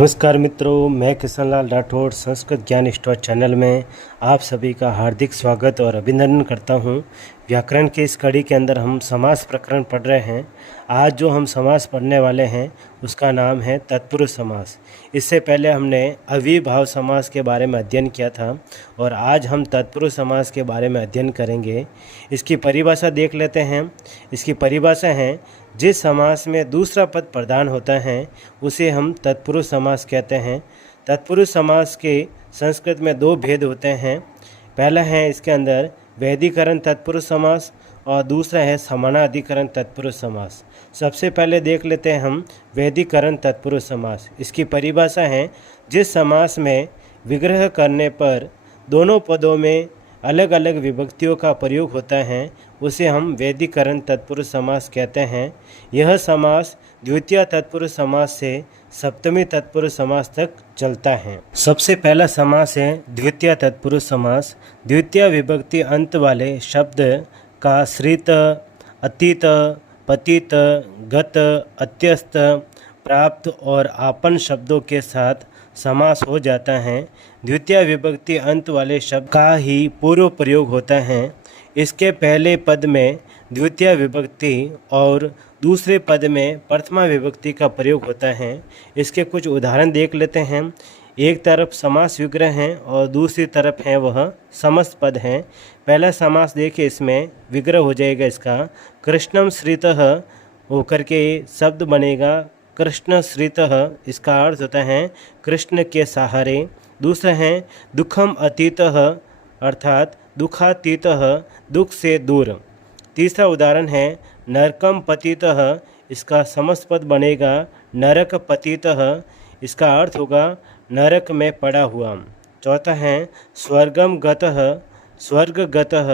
नमस्कार मित्रों, मैं किशनलाल राठौड़ संस्कृत ज्ञान स्टोर चैनल में आप सभी का हार्दिक स्वागत और अभिनंदन करता हूं। व्याकरण के इस कड़ी के अंदर हम समास प्रकरण पढ़ रहे हैं। आज जो हम समास पढ़ने वाले हैं उसका नाम है तत्पुरुष समास। इससे पहले हमने अव्ययीभाव समास के बारे में अध्ययन किया था और आज हम तत्पुरुष समास के बारे में अध्ययन करेंगे। इसकी परिभाषा देख लेते हैं। इसकी परिभाषा है, जिस समास में दूसरा पद प्रधान होता है उसे हम तत्पुरुष समास कहते हैं। तत्पुरुष समास के संस्कृत में दो भेद होते हैं। पहला है इसके अंदर वैदिकरण तत्पुरुष समास और दूसरा है समानाधिकरण तत्पुरुष समास। सबसे पहले देख लेते हैं हम वैदिकरण तत्पुरुष समास। इसकी परिभाषा है, जिस समास में विग्रह करने पर दोनों पदों में अलग अलग विभक्तियों का प्रयोग होता है उसे हम वैदिकरण तत्पुरुष समास कहते हैं। यह समास द्वितीय तत्पुरुष समास से सप्तमी तत्पुरुष समास तक चलता है। सबसे पहला समास है द्वितीय तत्पुरुष समास। द्वितीय विभक्ति अंत वाले शब्द का श्रित, अतीत, पतित, गत, अत्यस्त, प्राप्त और आपन शब्दों के साथ समास हो जाता है। द्वितीय विभक्ति अंत वाले शब्द का ही पूर्व प्रयोग होता है। इसके पहले पद में द्वितीय विभक्ति और दूसरे पद में प्रथमा विभक्ति का प्रयोग होता है। इसके कुछ उदाहरण देख लेते हैं। एक तरफ समास विग्रह है और दूसरी तरफ है वह समस्त पद है। पहला समास देखिए, इसमें विग्रह हो जाएगा इसका कृष्णम श्रितः होकर के शब्द बनेगा कृष्ण श्रितः। इसका अर्थ होता है कृष्ण के सहारे। दूसरा है दुखम अतीतः अर्थात दुखातीतः, दुख से दूर। तीसरा उदाहरण है नरकम पतितः। इसका समस्त पद बनेगा नरक पतितः। इसका अर्थ होगा नरक में पड़ा हुआ। चौथा है स्वर्गम गतः, स्वर्ग गतः,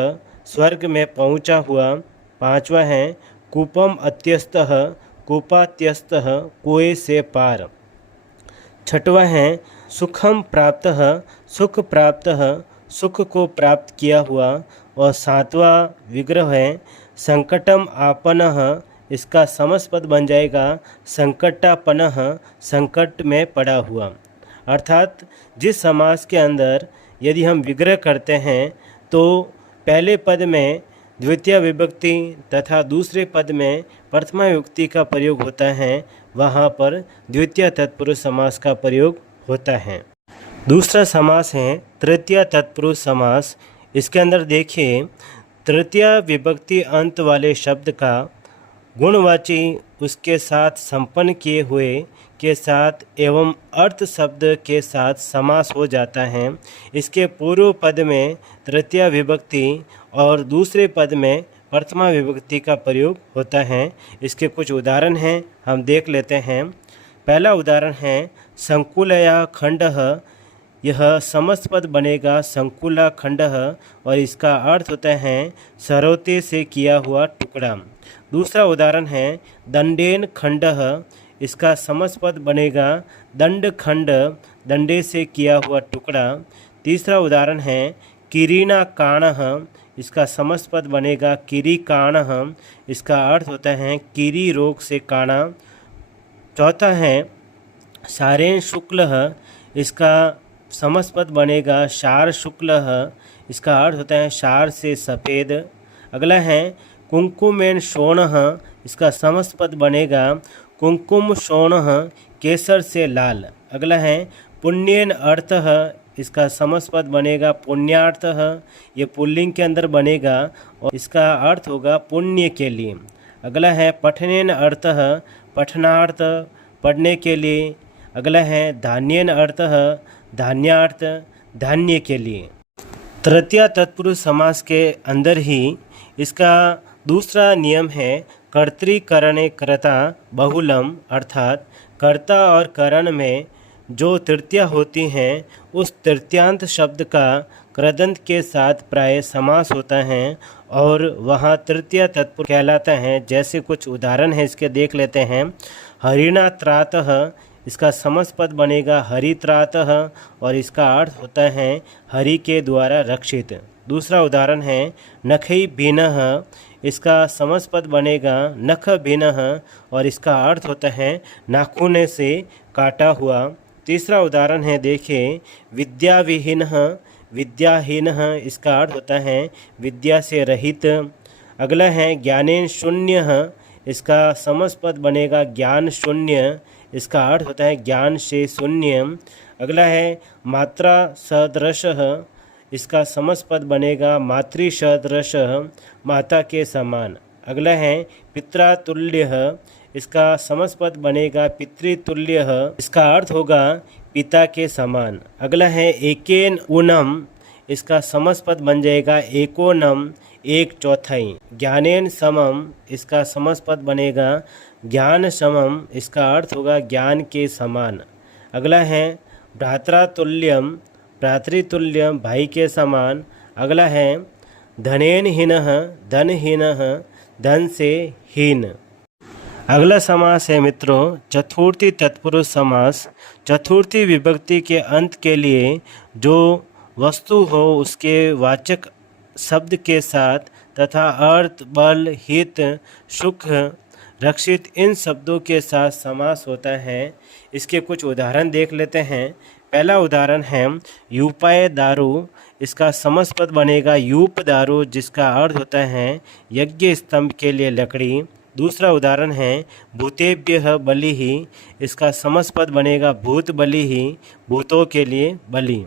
स्वर्ग में पहुंचा हुआ। पांचवा है कूपम अत्यस्तः, कूपात्यस्तः, कुएं से पार। छठवा है सुखम प्राप्तः, सुख प्राप्तः, सुख को प्राप्त किया हुआ। और सातवां विग्रह है संकटम आपनः। इसका समस्त पद बन जाएगा संकटापनः, संकट में पड़ा हुआ। अर्थात जिस समास के अंदर यदि हम विग्रह करते हैं तो पहले पद में द्वितीय विभक्ति तथा दूसरे पद में प्रथमा विभक्ति का प्रयोग होता है, वहाँ पर द्वितीय तत्पुरुष समास का प्रयोग होता है। दूसरा समास है तृतीय तत्पुरुष समास। इसके अंदर देखिए, तृतीय विभक्ति अंत वाले शब्द का गुणवाची उसके साथ संपन्न किए हुए के साथ एवं अर्थ शब्द के साथ समास हो जाता है। इसके पूर्व पद में तृतीय विभक्ति और दूसरे पद में प्रथमा विभक्ति का प्रयोग होता है। इसके कुछ उदाहरण हैं, हम देख लेते हैं। पहला उदाहरण है संकुलया खंडः। यह समस्त पद बनेगा संकुला खंडः और इसका अर्थ होता है सरौते से किया हुआ टुकड़ा। दूसरा उदाहरण है दंडेन खंडः। इसका समस्त पद बनेगा दंड खंड, दंडे से किया हुआ टुकड़ा। तीसरा उदाहरण है किरीना काणः। इसका समस्त पद बनेगा किरी काणः। इसका अर्थ होता है किरी रोग से काणा। चौथा है सारेण शुक्लः। इसका समस्त पद बनेगा शार शुक्लः। इसका अर्थ होता है शार से सफ़ेद। अगला है कुंकुमेन शोणः। इसका समस्त पद बनेगा कुंकुम शोणः, केसर से लाल। अगला है पुण्येन अर्थः। इसका समस्त पद बनेगा पुण्यार्थः। ये पुल्लिंग के अंदर बनेगा और इसका अर्थ होगा पुण्य के लिए। अगला है पठनेन अर्थः, पठनार्थ, पढ़ने के लिए। अगला है धान्येन अर्थः, धान्यार्थ, धान्य के लिए। तृतीय तत्पुरुष समास के अंदर ही इसका दूसरा नियम है कर्तृकरणे कर्ता बहुलम, अर्थात कर्ता और करण में जो तृतीया होती हैं उस तृतीयांत शब्द का कृदंत के साथ प्राय समास होता है और वहाँ तृतीय तत्पुरुष कहलाता है। जैसे कुछ उदाहरण है, इसके देख लेते हैं। हरिणा त्रातः। इसका समस्त पद बनेगा हरित्रातः और इसका अर्थ होता है हरि के द्वारा रक्षित। दूसरा उदाहरण है नखई भिनः। इसका समस्त पद बनेगा नख भिनः और इसका अर्थ होता है नाखून से काटा हुआ। तीसरा उदाहरण है देखिए विद्याविहीनः। विद्याहीनः इसका अर्थ होता है विद्या से रहित। अगला है ज्ञानेन शून्यः। इसका समास पद बनेगा ज्ञान शून्य। इसका अर्थ होता है ज्ञान से शून्य। अगला है मात्रा सदृशः। इसका समास पद बनेगा मातृसदृशः, माता के समान। अगला है पित्रातुल्यः। इसका समास पद बनेगा पितृतुल्यः। इसका अर्थ होगा पिता के समान। अगला है एकेन ऊनम। इसका समास पद बन जाएगा एकोनम, एक चौथाई। ज्ञानेन समम। इसका समास पद बनेगा ज्ञान समम। इसका अर्थ होगा ज्ञान के समान। अगला है भ्रातृतुल्यम। भ्रातृतुल्यम, भाई के समान। अगला है धनेन हीनः। धनहीनः, धन से हीन। अगला समास है मित्रों चतुर्थी तत्पुरुष समास। चतुर्थी विभक्ति के अंत के लिए जो वस्तु हो उसके वाचक शब्द के साथ तथा अर्थ, बल, हित, सुख, रक्षित इन शब्दों के साथ समास होता है। इसके कुछ उदाहरण देख लेते हैं। पहला उदाहरण है यूपाय दारू। इसका समास पद बनेगा यूप दारू, जिसका अर्थ होता है यज्ञ स्तंभ के लिए लकड़ी। दूसरा उदाहरण है भूतेभ्यः बलिः। इसका समास पद बनेगा भूत बलिः, भूतों के लिए बलि।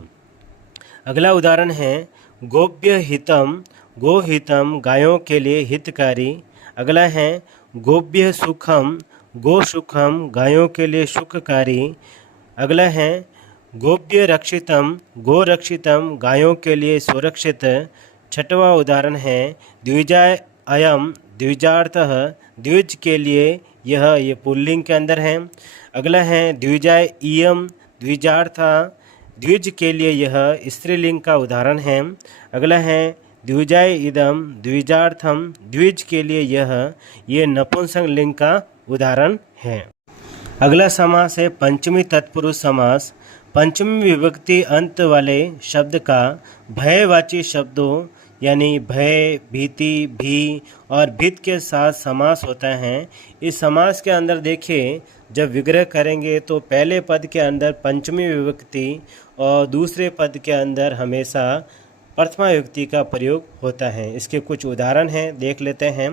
अगला उदाहरण है गोप्य हितम। गो हितम, गायों के लिए हितकारी। अगला है गोप्य सुखम। गो सुखम, गायों के लिए सुखकारी। अगला है गोप्य रक्षितम। गो रक्षितम, गायों के लिए सुरक्षित। छठवां उदाहरण है द्विजाय अयम। द्विजार्थः, द्विज के लिए ये पुल्लिंग के अंदर है। अगला है द्विजाय इयम। द्विजार्था, द्विज के लिए यह स्त्रीलिंग का उदाहरण है। अगला है द्विजाय इदम। द्विजार्थम, द्विज के लिए ये नपुंसक लिंग का उदाहरण है। अगला समास है पंचमी तत्पुरुष समास। पंचमी विभक्ति अंत वाले शब्द का भयवाची शब्दों यानी भय, भीति, भी और भित के साथ समास होता है। इस समास के अंदर देखिए जब विग्रह करेंगे तो पहले पद के अंदर पंचमी विभक्ति और दूसरे पद के अंदर हमेशा प्रथमा विभक्ति का प्रयोग होता है। इसके कुछ उदाहरण हैं, देख लेते हैं।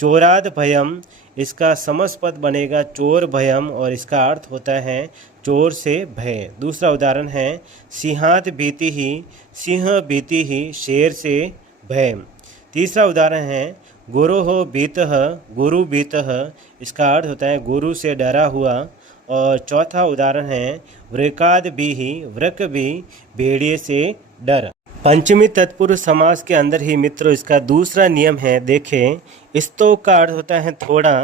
चोराद भयम। इसका समास पद बनेगा चोर भयम और इसका अर्थ होता है चोर से भय। दूसरा उदाहरण है सिंहात भीति ही। सिंह भीति ही, शेर से भय। तीसरा उदाहरण है गुरोहो भीतः। गुरु भीतः, इसका अर्थ होता है गुरु से डरा हुआ। और चौथा उदाहरण है वृकाद भी ही। वृक भी, भेड़िए से डर। पंचमी तत्पुरुष समास के अंदर ही मित्रों इसका दूसरा नियम है। देखें स्तो का अर्थ होता है थोड़ा,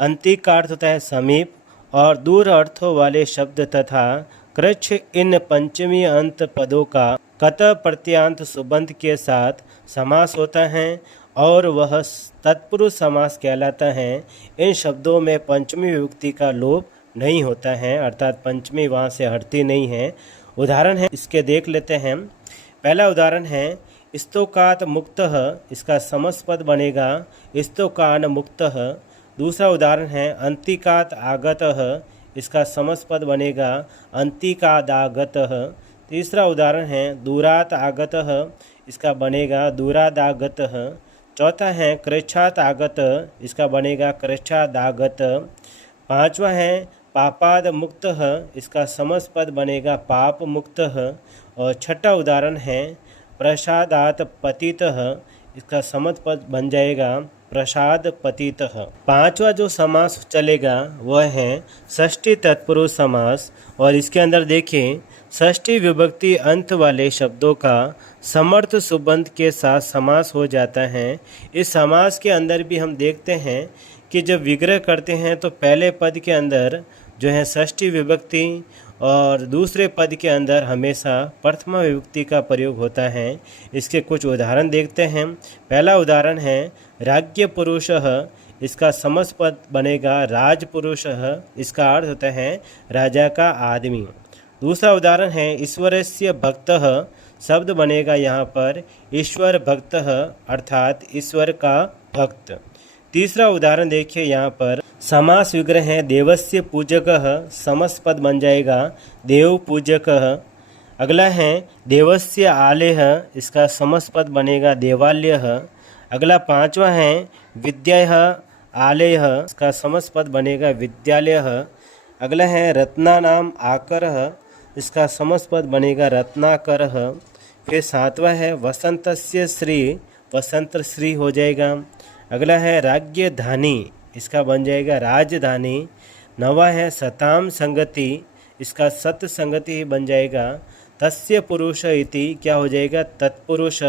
अंति का अर्थ होता है समीप और दूर अर्थों वाले शब्द तथा कृच्छ इन पंचमी अंत पदों का कत प्रत्यांत सुबंध के साथ समास होता है और वह तत्पुरुष समास कहलाता है। इन शब्दों में पंचमी विभक्ति का लोप नहीं होता है, अर्थात पंचमी वहाँ से हटती नहीं है। उदाहरण है इसके देख लेते हैं। पहला उदाहरण है स्तोकात मुक्तः। इसका समास पद बनेगा स्तोकान मुक्तः। दूसरा उदाहरण है अंतिकात आगतः। इसका समास पद बनेगा अंतिकादागतः। तीसरा उदाहरण है दूरात आगतः। इसका बनेगा दूरादागतः। चौथा है कृच्छात आगत। इसका बनेगा कृच्छादागत। पांचवा है पापाद मुक्तः। इसका समास पद बनेगा पाप मुक्तः। और छठा उदाहरण है प्रसादात पतितः। इसका समास पद बन जाएगा प्रसाद पतितः। पांचवा जो समास चलेगा वह है षष्ठी तत्पुरुष समास। और इसके अंदर देखें षष्ठी विभक्ति अंत वाले शब्दों का समर्थ सुबंध के साथ समास हो जाता है। इस समास के अंदर भी हम देखते हैं कि जब विग्रह करते हैं तो पहले पद के अंदर जो है षष्ठी विभक्ति और दूसरे पद के अंदर हमेशा प्रथमा विभक्ति का प्रयोग होता है। इसके कुछ उदाहरण देखते हैं। पहला उदाहरण है राज्य पुरुषः। इसका समास पद बनेगा राजपुरुषः। इसका अर्थ होता है राजा का आदमी। दूसरा उदाहरण है ईश्वरस्य भक्तः। शब्द बनेगा यहाँ पर ईश्वर भक्तः, अर्थात ईश्वर का भक्त। तीसरा उदाहरण देखिए यहाँ पर समास विग्रह है देवस्य पूजकः, समस्त पद बन जाएगा देव पूजकः। अगला है देवस्य आलयः, इसका समस्त पद बनेगा देवालयः। अगला पांचवा है विद्यायः आलयः, इसका समस्त पद बनेगा विद्यालयः। अगला है रत्नानाम आकरः, इसका समस्त पद बनेगा रत्नाकरः। फिर सातवां है वसंतस्य श्री, वसंत श्री हो जाएगा। अगला है राज्यधानी, इसका बन जाएगा राजधानी। नवा है सताम संगति, इसका सत संगति ही बन जाएगा। तस्य पुरुष इति क्या हो जाएगा तत्पुरुष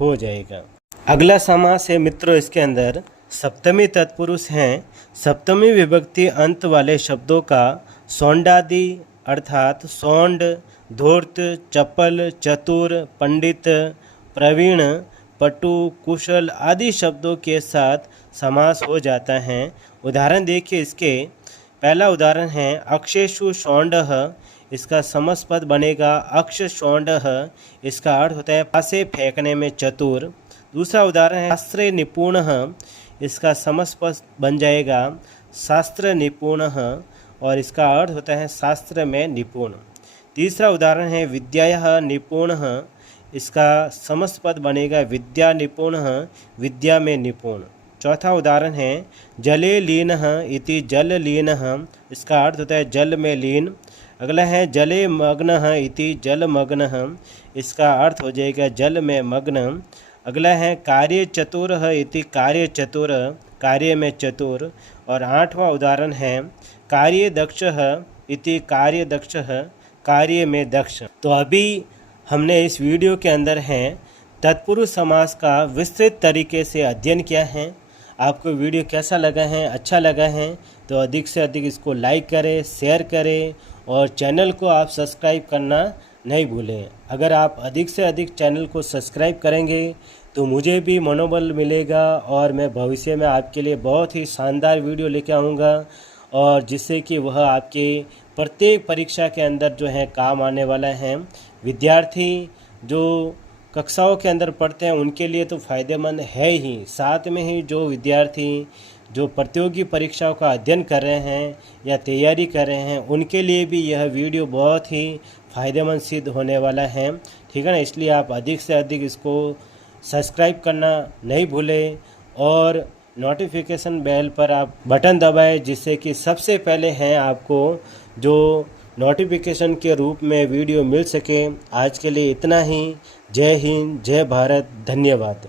हो जाएगा। अगला समास है मित्रों, इसके अंदर सप्तमी तत्पुरुष हैं। सप्तमी विभक्ति अंत वाले शब्दों का सौंडादि अर्थात सौंड, धूर्त, चपल, चतुर, पंडित, प्रवीण, पटु, कुशल आदि शब्दों के साथ समास हो जाता है। उदाहरण देखिए इसके। पहला उदाहरण है अक्षेषु शौंडः, इसका समस्त पद बनेगा अक्ष शौंडः, इसका अर्थ होता है पासे फेंकने में चतुर। दूसरा उदाहरण है शास्त्रे निपुणः, इसका समस्त पद बन जाएगा शास्त्र निपुणः और इसका अर्थ होता है शास्त्र में निपुण। तीसरा उदाहरण है विद्यायाः निपुणः, इसका समस्त पद बनेगा विद्या निपुणः, विद्या में निपुण। चौथा उदाहरण है जले लीनः इति जल लीनः, इसका अर्थ होता है जल में लीन। अगला है जले मग्नः इति जल मग्नः, इसका अर्थ हो जाएगा जल में मग्न। अगला है कार्य चतुरः इति कार्य चतुर, कार्य में चतुर। और आठवां उदाहरण है कार्य दक्षः इति कार्य दक्षः, कार्य में दक्ष। तो अभी हमने इस वीडियो के अंदर हैं तत्पुरुष समास का विस्तृत तरीके से अध्ययन किया है। आपको वीडियो कैसा लगा है, अच्छा लगा है तो अधिक से अधिक इसको लाइक करें, शेयर करें और चैनल को आप सब्सक्राइब करना नहीं भूलें। अगर आप अधिक से अधिक चैनल को सब्सक्राइब करेंगे तो मुझे भी मनोबल मिलेगा और मैं भविष्य में आपके लिए बहुत ही शानदार वीडियो लेके आऊँगा और जिससे कि वह आपके प्रत्येक परीक्षा के अंदर जो है काम आने वाला है। विद्यार्थी जो कक्षाओं के अंदर पढ़ते हैं उनके लिए तो फ़ायदेमंद है ही, साथ में ही जो विद्यार्थी जो प्रतियोगी परीक्षाओं का अध्ययन कर रहे हैं या तैयारी कर रहे हैं उनके लिए भी यह वीडियो बहुत ही फ़ायदेमंद सिद्ध होने वाला है। ठीक है ना, इसलिए आप अधिक से अधिक इसको सब्सक्राइब करना नहीं भूलें और नोटिफिकेशन बेल पर आप बटन दबाएं जिससे कि सबसे पहले हैं आपको जो नोटिफिकेशन के रूप में वीडियो मिल सके। आज के लिए इतना ही। जय हिंद, जय भारत, धन्यवाद।